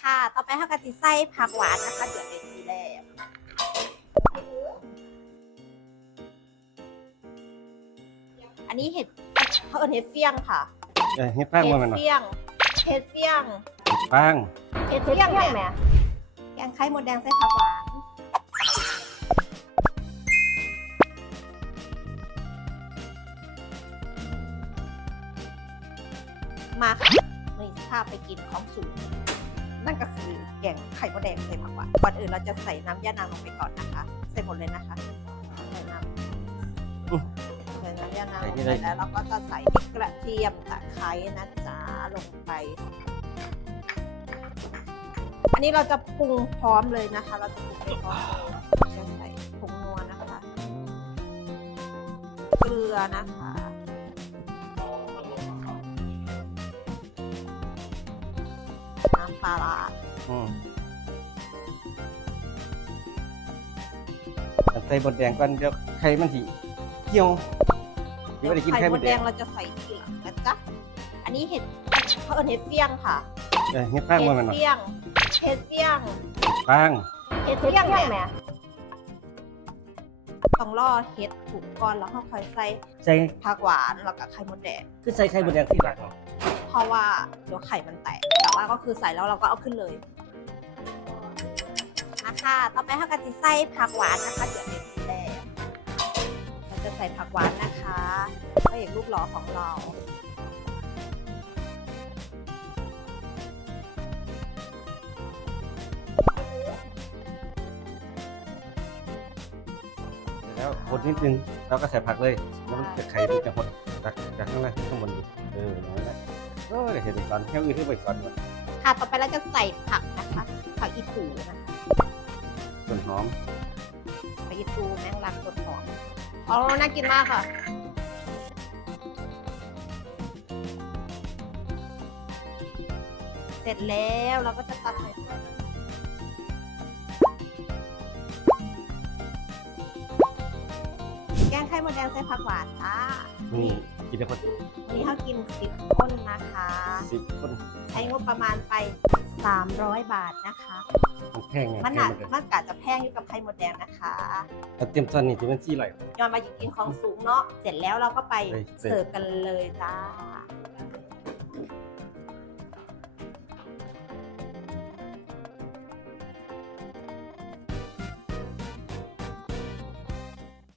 ค่ะ ต่อไปเขาก็จะใส่ผักหวานนะคะเดี๋ยวในทีแรกอันนี้เห็ดเขาเอิ้นเห็ดเฟี้ยงค่ะเอ้ยเฮ็ดแป้งเห็มาดแม่นบ่เฟี้ยงเห็ดเฟี้ยงแป้งเห็ดเฟี้ยงแม่แกงไข่มดแดงใส่ผักหวานมาค่ะมีภาพไปกินของสูง นั่นก็คือแกงไข่มดแดงใส่ผักหวานก่อนอื่นเราจะใส่น้ำย่านางลงไปก่อนนะคะ ใส่หมดเลยนะคะ ใส่น้ำใส่น้ำย่านางลงไปแล้วเราก็จะใส่กระเทียมตะไคร้นะจ๊ะลงไป อันนี้เราจะปรุงพร้อมเลยนะคะ เราจะปรุงไปพร้อมเลยจะใส่ผงนัวนะคะ เกลือนะคะ น้ำปลาร้าอืมใส่บดแดงก่อนเดี๋ยวไข่มันสิเกี่ยวเดี๋ยวไม่ได้กินไข่บดแดงเราจะใส่ทีหลังนะจ๊ะอันนี้เห็ดเขาเอิ้นเห็ดเฟี้ยงค่ะเอ้ยเฮ็ดแป้งเห็มาดแม่นบ่เฟี้ยงเห็ดเฟี้ยงแป้งเห็ดเฟี้ยงแม่ต้องรอเห็ดถูกก่อนแล้วเขาค่อยใส่ใส่ผักหวานแล้วก็ไข่มดแดงคือใส่ไข่บดแดงที่หลังเพ ราะว่าเดี๋ยวไข่มันแตกแต่ว่าก็คือใส่แล้วเราก็เอาขึ้นเลยมาค่ะต่อไปเขาก็จะใส่ผักหวานนะคะเดี๋ยวในทีแรกเราจะใส่ผักหวานนะคะพระเอกรูปหล่อของเราแล้วคนนิดนึงเราก็ใส่ผักเลยแล้วมันจะไข่มันจะหดจากจากข้างล่างขึ้นข้างบนเอออย่างนั้นแหละ เออเห็นสอนแค่อื่นที่ไปสอนก่อนค่ะต่อไปเราจะใส่ผักนะคะผักอีตูนะคะส่วนหอมผักอีตูแมงลักต้นหอมอ๋อน่ากินมากค่ะเสร็จแล้วเราก็จะตัดใส่ถ้วยแกงไข่มดแดงใส่ผักหวานค่ะนี่ กินได้คนวันนี้เขากินสิบคนนะคะ สิบคนใช้งบประมาณไป 300 บาทนะคะ มันแพงไงมันแพหนังกเหมือนกันมันกะจะแพงอยู่กับไข่มดแดงนะคะแล้วเต็มตอนนี้จะเป็นสี่ร้อยย้อนมาหยิบกินของสูงเนาะเสร็จแล้วเราก็ไปไปเสิเสิร์ร์ฟฟกันเลยจ้า